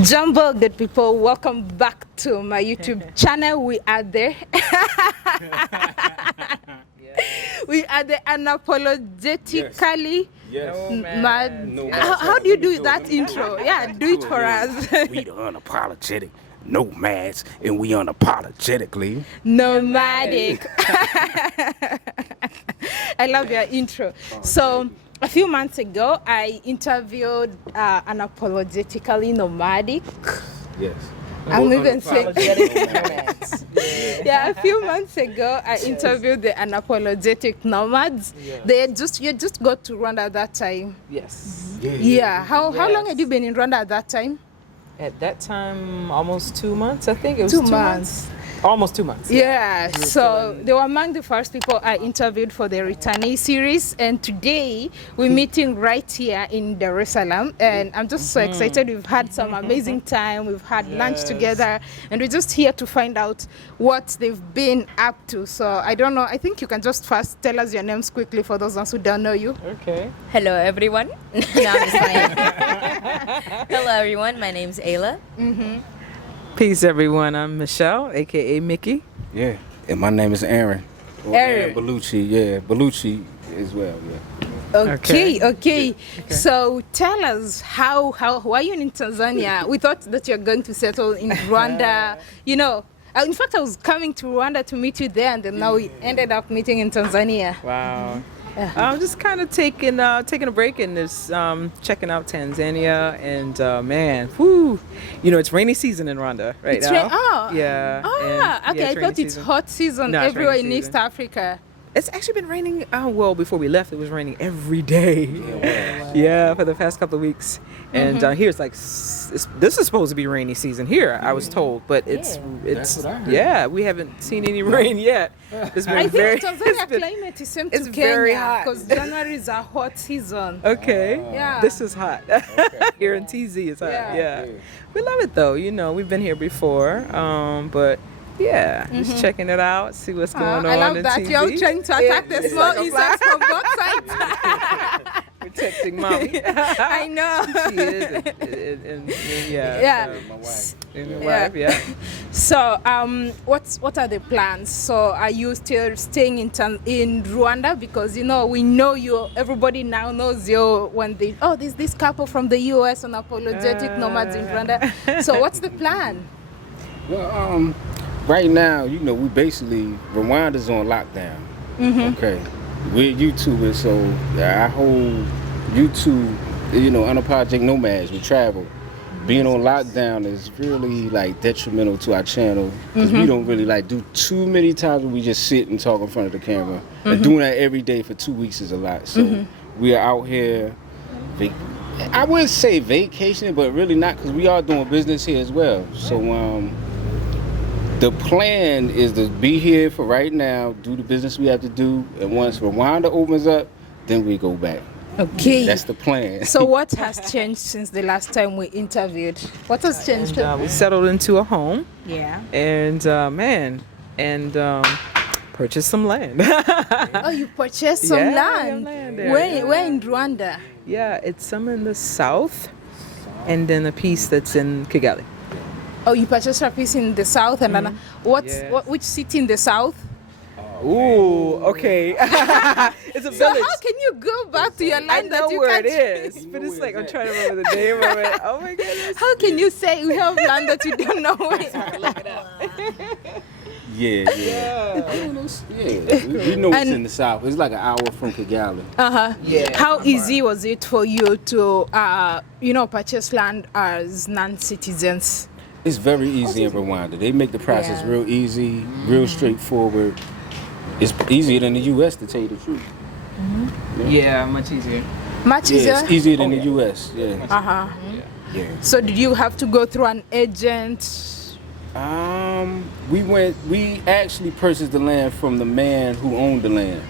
Jumbo, good people, welcome back to my YouTube channel. We are there. We are the unapologetically nomads. How do you do that intro? Yeah, do it for us. We the unapologetic nomads, and we unapologetically nomadic. I love your intro. So a few months ago, I interviewed unapologetically nomadic. yes. I'm even saying, yeah, a few months ago, I interviewed the unapologetic nomads. Yeah. You just got to Rwanda at that time. Yes. Yeah. How long had you been in Rwanda at that time? At that time, almost 2 months, I think. It was 2 months. Almost 2 months. Yeah, so they were among the first people I interviewed for the returnee series, and today we're meeting right here in Dar es Salaam, and I'm just so excited. We've had some amazing time, we've had lunch together, and we're just here to find out what they've been up to. So I don't know, I think you can just first tell us your names quickly for those ones who don't know you. Okay. Hello everyone. No, I'm just playing. Hello everyone, my name's Ayla. Peace, everyone. I'm Michelle, a.k.a. Mickey. Yeah. And my name is Aaron. Aaron. Belucci, yeah. Belucci as well, yeah. Okay. So tell us how why are you in Tanzania? We thought that you're going to settle in Rwanda. You know, in fact, I was coming to Rwanda to meet you there, and then now we ended up meeting in Tanzania. Wow. I'm just kind of taking a break and just checking out Tanzania, and man, whoo, you know, it's rainy season in Rwanda right now. Yeah. Okay. I thought it's hot season everywhere in East Africa. It's actually been raining. Well, before we left, it was raining every day. Yeah, for the past couple of weeks. And here it's like this is supposed to be rainy season here. I was told, but it's we haven't seen any rain yet. It's been I think Tanzania climate is same to Kenya, very hot because January is a hot season. Okay. Yeah. This is hot. Here in TZ it's hot. Yeah. We love it though. You know, we've been here before, but. Yeah, just checking it out, see what's going on. I love in that TV. you're trying to attack the small insects from both sides. Protecting mommy. I know. She is. And my wife, yeah. So, what are the plans? So, are you still staying in Rwanda? Because we know you. Everybody now knows you. When there's this couple from the US on unapologetic nomads in Rwanda. So, what's the plan? Well, right now, we basically, Rwanda's on lockdown. Okay. We're YouTubers, so our whole YouTube, unapologetic nomads, we travel. Being on lockdown is really detrimental to our channel, because we don't really do too many times where we just sit and talk in front of the camera. And doing that every day for 2 weeks is a lot. So we are out here, I wouldn't say vacationing, but really not, because we are doing business here as well. So the plan is to be here for right now, do the business we have to do, and once Rwanda opens up, then we go back. Okay. That's the plan. So what has changed since the last time we interviewed? What has changed? We settled into a home. Yeah. And purchased some land. Oh, you purchased some land? Where in Rwanda? Yeah, it's some in the south, and then a piece that's in Kigali. Oh, you purchased a piece in the south, and then which city in the south? Ooh, okay. It's a village. So how can you go back to your land that you can't? I know where it is, but it's I'm trying to remember the name of it. Oh my goodness. How can you say we have land that you don't know where? Look it up. Yeah. We know it's in the south. It's like an hour from Kigali. Yeah. How easy was it for you to, purchase land as non-citizens? It's very easy in Rwanda. They make the process real easy, real straightforward. It's easier than the U.S., to tell you the truth. Yeah, much easier. Much easier? It's easier than the U.S., yeah. So did you have to go through an agent? We actually purchased the land from the man who owned the land.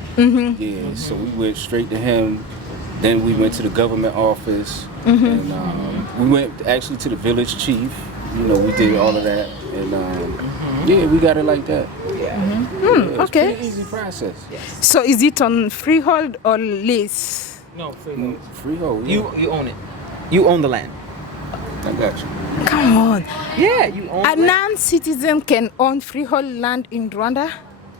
Yeah, so we went straight to him. Then we went to the government office. And we went actually to the village chief. We did all of that, and we got it like that. Okay. Pretty easy process. So is it on freehold or lease? No, freehold. Freehold. You own it. You own the land. I got you. Come on. Yeah, you own A land. non-citizen can own freehold land in Rwanda?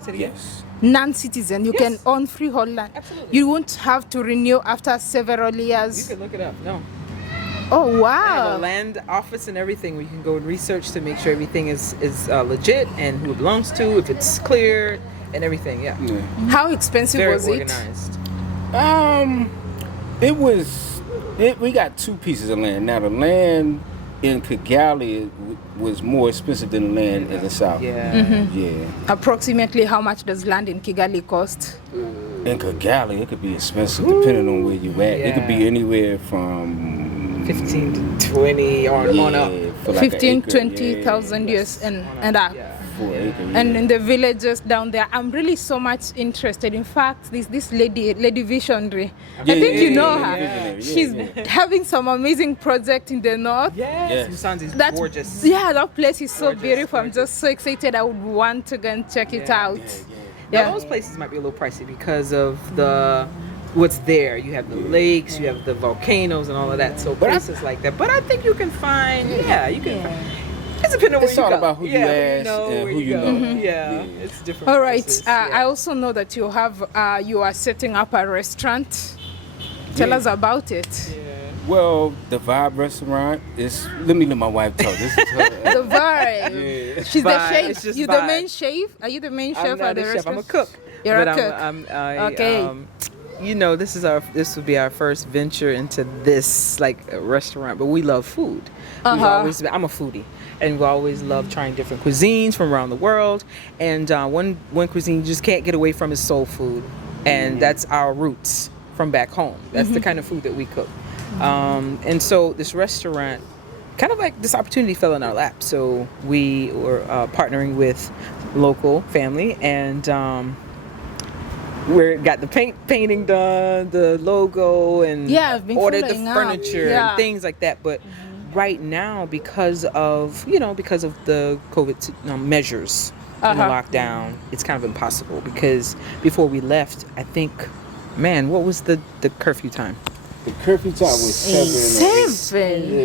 Say it again. Yes. Non-citizen, you can Yes. own freehold land. Absolutely. You won't have to renew after several You years. can look it up. No. Oh, I have a wow. land office and everything where you can go and research to make sure everything is legit and who it belongs to, if it's clear and everything. Yeah. Yeah. How expensive Very was it? organized. It was. We got 2 pieces of land. Now the land in Kigali was more expensive than the land in the south. Yeah. Yeah. Approximately how much does land in Kigali cost? In Kigali, it could be expensive depending on where you at. It could be Yeah. anywhere from 15 to 20 or on up. for like 15, an acre, 20,000 years and up. Yeah. for an acre, And in the villages down there, I'm really so much interested. In fact, this lady Visionary, I think you know her. Visionary, She's having some amazing project in the north. Yes. Yes. Musanze is That's gorgeous. Yeah, that place is so Gorgeous, beautiful. I'm gorgeous. just so excited. I would want to go and check it Yeah. out. Now, Yeah. those places might be a little pricey because of the what's there. You have the lakes, you have the volcanoes, and all of that. So But I- places like that. But I think you can find. Yeah, you can. Find, it's depending on where It's you all go. about who you yeah, ask and where who you go. know. Yeah, it's different. All right. places, I yeah. also know that you have you are setting up a restaurant. Tell Yeah. us about it. Well, the Vibe restaurant is. Let me let my wife talk. This is her. The vibe. Yeah. She's Vibe, the it's chef. just You the vibe. main chef? Are you the main chef I'm at not the a chef. restaurant? I'm a cook. You're but a cook. Okay. You know, this would be our first venture into this like restaurant. But we love food. We've always I'm a foodie, and we always love trying different cuisines from around the world. And one cuisine you just can't get away from is soul food, and that's our roots from back home. That's the kind of food that we cook. And so this restaurant, kind of like this opportunity fell in our lap. So we were partnering with local family, and we got the painting done, the logo, and Yeah, I've been ordered the following up. furniture Yeah. and things like that. But right now, because of the COVID measures and the lockdown, it's kind of impossible. Because before we left, I think, man, what was the curfew time? The curfew time was 7. 7. Yeah.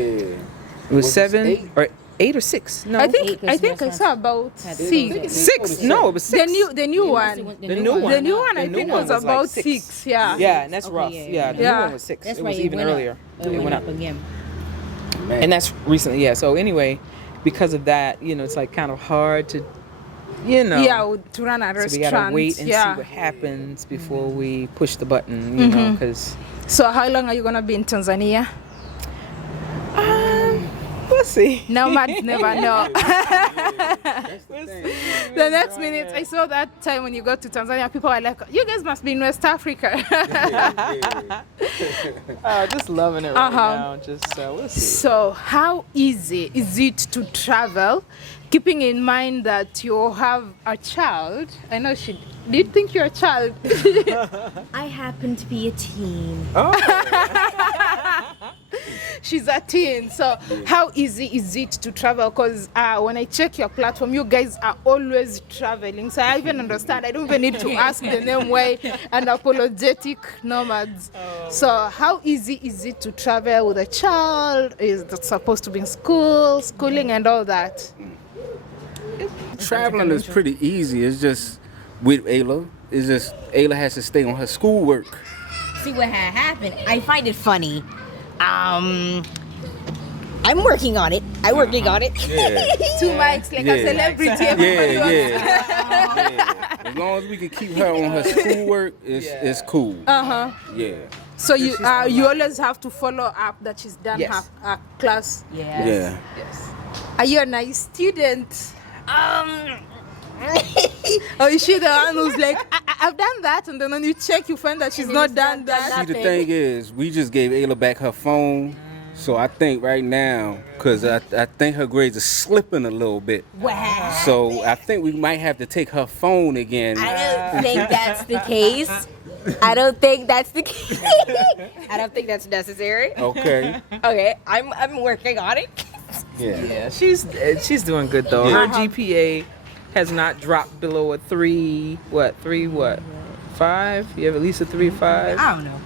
It was Was it 8 8? or 8 or 6. No, I think Because I restaurants saw about had 6. 6. No, it was 6. The new one. The new one. The new one The I new think one was was like about 6. 6. Yeah. Yeah, and that's Okay, rough. yeah, Yeah, yeah. the new Yeah. one was 6. That's It right. was even earlier. It went up again. Man. And that's recently, yeah. So anyway, because of that, it's like kind of hard to, Yeah, to run a So restaurant. we gotta wait and see yeah. what happens before we push the button, you know, because So how long are you gonna be in Tanzania? we'll see. Nomads never know. We'll see. The next minute, I saw that time when you got to Tanzania, people were like, "You guys must be in West Africa." Just loving it right now. Just we'll see. So, how easy is it to travel, keeping in mind that you have a child? I know she. Do you think you're a child? I happen to be a teen. She's a teen. So, how easy is it to travel? Because when I check your platform, you guys are always traveling. So, I even understand. I don't even need to ask the name why unapologetic nomads. So, how easy is it to travel with a child? Is that supposed to be in schooling, and all that? Traveling is pretty easy. It's just with Ayla. It's just Ayla has to stay on her schoolwork. See what had happened. I find it funny. I'm working on it. I'm working on it. Yeah. 2 mics like a Yeah. celebrity. Yeah, Everybody wants- yeah. As long as we can keep her on her schoolwork, it's cool. Yeah. So you always have to follow up that she's done Yes. her class. Yes. Yeah. Yes. Are you a nice student? Or is she the one who's like, I've done that, and then when you check, you find that she's not done that? See, the thing is, we just gave Ayla back her phone. So I think right now, because I think her grades are slipping a little bit. Wow. So I think we might have to take her phone again. I don't think that's the case. I don't think that's the case. I don't think that's necessary. Okay. Okay, I'm working on it. Yeah. Yeah, she's doing good though. Her GPA has not dropped below a 3. What? 3 what? 5? You have at least a 3.5. I don't know.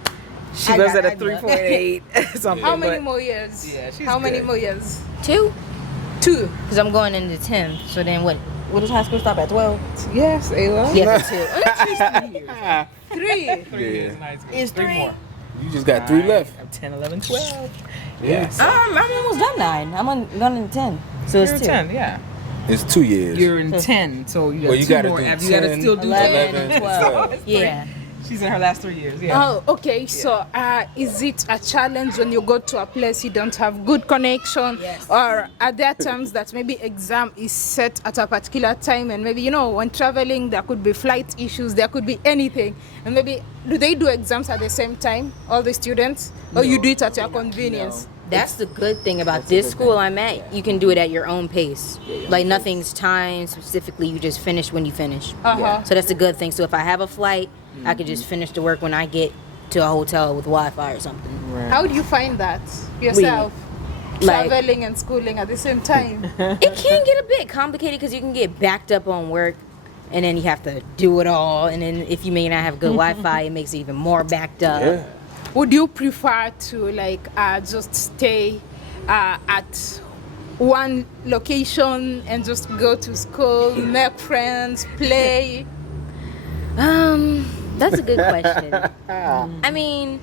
She lives at a 3.8 something. How many but- more years? Yeah, she's How many good. more years? 2, 2. because I'm going into 10. So then what does high school stop at? 12? Yes, Ayla. Yes, 2. 3. Yeah. Is 3 3? more. You just got 3 left. I'm 10, 11, 12. Yes. I'm almost done 9. I'm going into 10. So You're it's 2. 10, yeah. It's 2 years. You're in 10, so you got Well, you 2 gotta more do after. You gotta 10, still do 11, 11. 12. Yeah. She's in her last 3 years, yeah. Oh, okay. So, is it a challenge when you go to a place you don't have good connection, Yes. or are there times that maybe exam is set at a particular time, and maybe when traveling there could be flight issues, there could be anything, and maybe do they do exams at the same time, all the students, or you do it at your convenience? That's the good thing about this school I'm at. You can do it at your own pace. Like nothing's timed specifically. You just finish when you finish. Uh-huh. So that's a good thing. So if I have a flight, I could just finish the work when I get to a hotel with Wi-Fi or something. How do you find that yourself? Like- Traveling and schooling at the same time. It can get a bit complicated because you can get backed up on work, and then you have to do it all. And then if you may not have good Wi-Fi, it makes it even more backed up. Yeah. Would you prefer to just stay at one location and just go to school, make friends, play? That's a good question. I mean,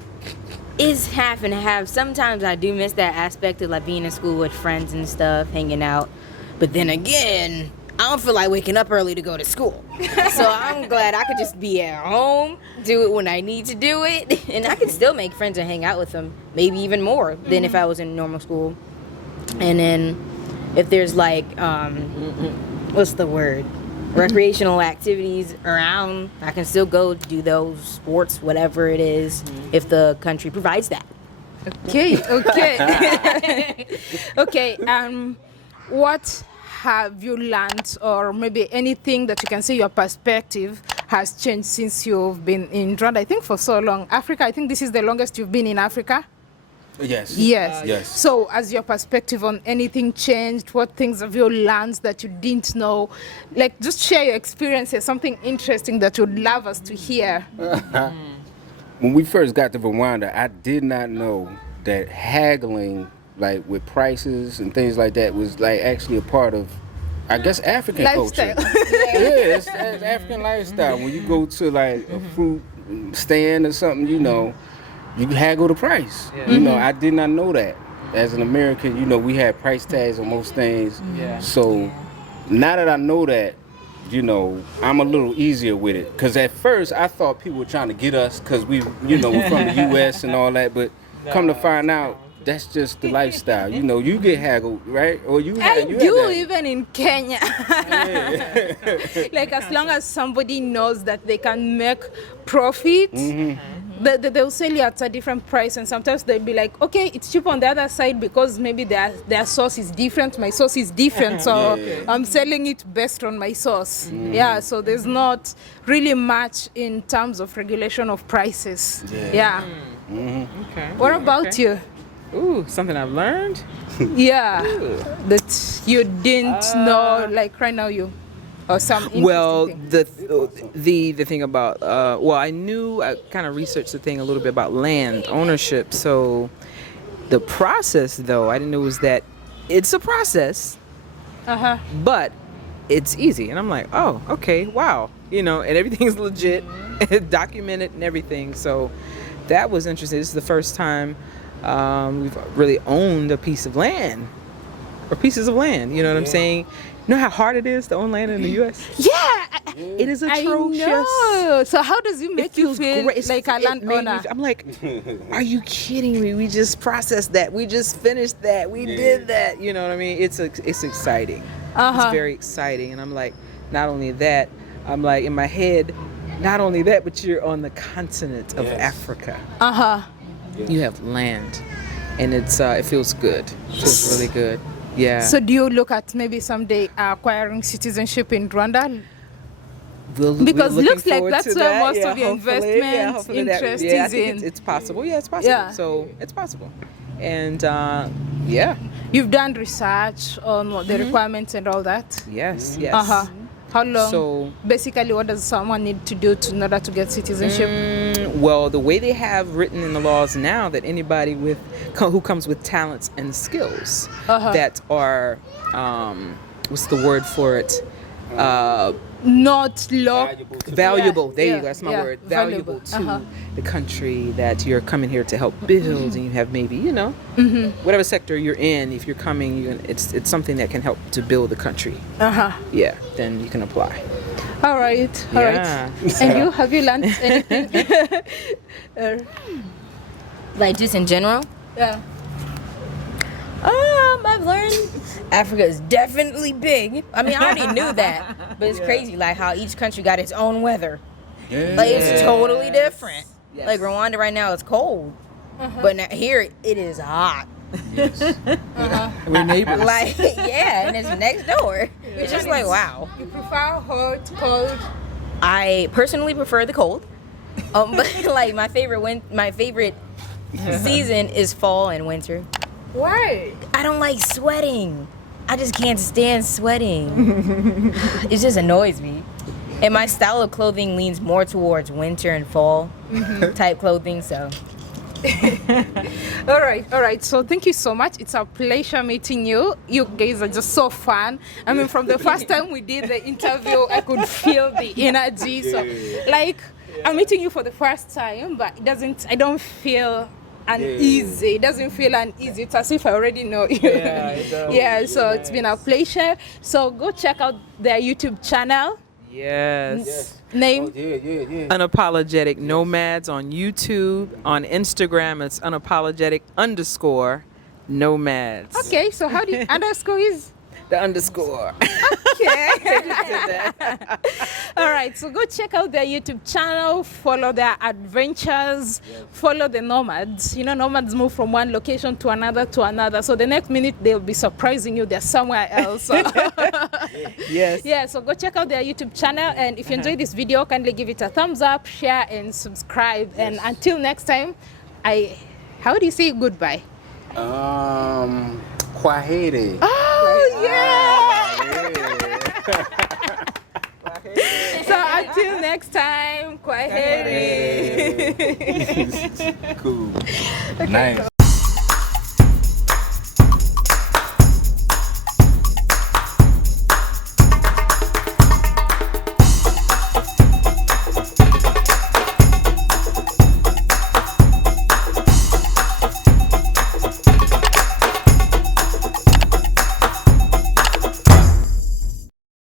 it's half and half. Sometimes I do miss that aspect of like being in school with friends and stuff, hanging out. But then again, I don't feel like waking up early to go to school. So I'm glad I could just be at home, do it when I need to do it, and I can still make friends and hang out with them, maybe even more than if I was in normal school. And then if there's like, what's the word? Recreational activities around, I can still go do those, sports, whatever it is, if the country provides that. Okay. Okay. What have you learned, or maybe anything that you can say your perspective has changed since you've been in Rwanda? I think for so long. Africa, I think this is the longest you've been in Africa. Yes. Yes. Yes. So, has your perspective on anything changed? What things have you learned that you didn't know? Like, just share your experiences, something interesting that you'd love us to hear. When we first got to Rwanda, I did not know that haggling, like with prices and things like that, was like actually a part of, I guess, African Lifestyle. culture. Yeah, it's African lifestyle. When you go to like a fruit stand or something, you haggle the price. Yeah. I did not know that. As an American, we had price tags on most things. Yeah. So now that I know that, I'm a little easier with it. Because at first I thought people were trying to get us because we're from the U.S. and all that. But come to find out, that's just the lifestyle. You get haggled, right? Or you I had do, that. even in Kenya. Like, as long as somebody knows that they can make profit, they'll sell you at a different price. And sometimes they'll be like, okay, it's cheap on the other side because maybe their sauce is different, my sauce is different, so I'm selling it based on my sauce. Yeah, so there's not really much in terms of regulation of prices. Yeah. Okay. What about you? Ooh, something I've learned? Yeah, that you didn't know, like right now or some interesting Well, thing. the thing about I kind of researched the thing a little bit about land ownership. So the process, though, I didn't know was that it's a process, but it's easy. And I'm like, oh, okay, wow, and everything's legit, documented and everything. So that was interesting. This is the first time we've really owned a piece of land or pieces of land. You know what I'm saying? You know how hard it is to own land in the U.S.? Yeah, It is I atrocious. know. So how does it make you feels feel great. like a It made me- landowner? I'm like, are you kidding me? We just processed that. We just finished that. We did that. You know what I mean? It's exciting. It's very exciting. And I'm like, not only that, I'm like in my head, not only that, but you're on the continent of Africa. You have land, and it feels good. It feels really good. Yeah. So do you look at maybe someday acquiring citizenship in Rwanda? Because Because looks like that's where most of your investment hopefully interest I is think in. it's possible. Yeah, it's possible. Yeah. So it's possible. And yeah. You've done research on what the requirements and all that? Yes. Yes. How long? So basically, what does someone need to do in order to get citizenship? Well, the way they have written in the laws now that anybody who comes with talents and skills that are what's the word for it? Not Valuable. There you Yeah, go. That's my yeah, word. Valuable valuable. to the country that you're coming here to help build, and you have maybe whatever sector you're in. If you're coming, it's something that can help to build the country. Yeah, then you can apply. All right. Yeah. And you, have you learned anything? Like just in general. Yeah. I've learned Africa is definitely big. I mean, I already knew that, but it's crazy like how each country got its own weather. Like it's totally different. Yes. Like Rwanda right now it's cold, but now here it is hot. We're neighbors. Like yeah, and it's next door. It's just like wow. You prefer hot, cold? I personally prefer the cold, but like my favorite season is fall and winter. Why? I don't like sweating. I just can't stand sweating. It just annoys me. And my style of clothing leans more towards winter and fall type clothing, so. All right. So thank you so much. It's a pleasure meeting you. You guys are just so fun. I mean, from the first time we did the interview, I could feel the energy. So, like, I'm meeting you for the first time, but I don't feel uneasy. It doesn't feel uneasy. It's as if I already know you. Yeah, it does. Yeah, so it's been a pleasure. So go check out their YouTube channel. Yes. Name? Unapologetic Nomads on YouTube. On Instagram, it's unapologetic_nomads. Okay, so how do you underscore is? The underscore. Okay. All right, so go check out their YouTube channel, follow their adventures, follow the nomads. You know, nomads move from one location to another. So the next minute they'll be surprising you, they're somewhere else. So Yes. yeah, so go check out their YouTube channel, and if you enjoyed this video, kindly give it a thumbs up, share, and subscribe. And until next time, how do you say goodbye? Kwaheri. Oh yeah! So until next time, kwaheri. Cool. Nice.